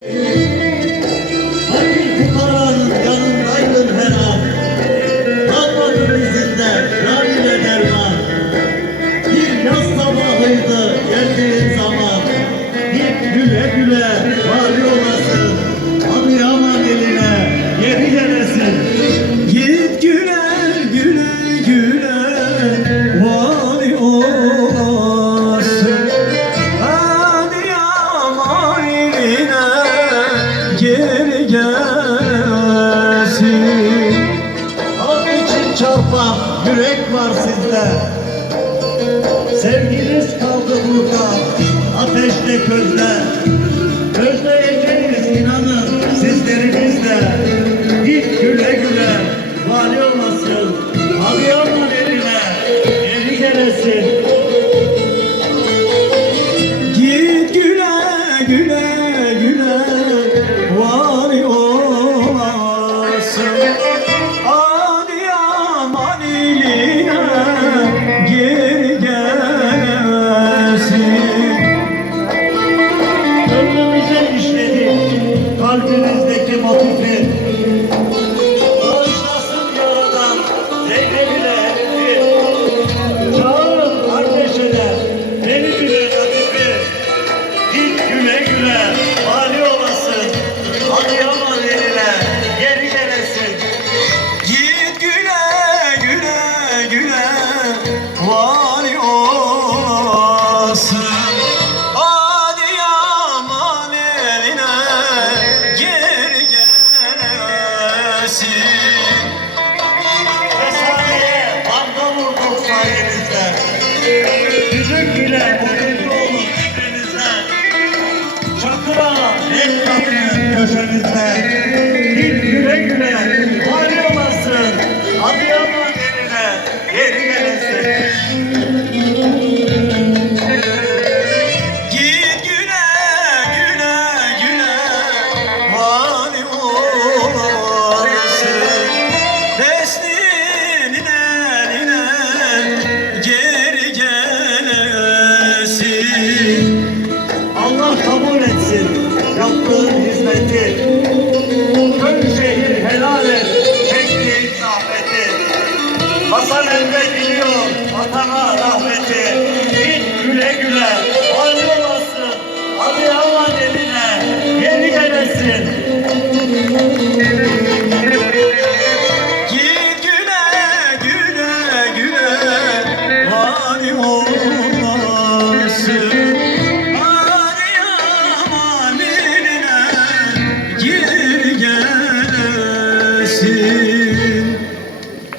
Yeah. sağlam yürek var sizde. Sevginiz kaldı burada, ateşte közde. halkınız solution is Elinde gidiyor vatana rahmeti. Git güle güle. Hayır olasın. Adıyaman eline. Geri gelesin. Git güle güle güle. Vali olasın.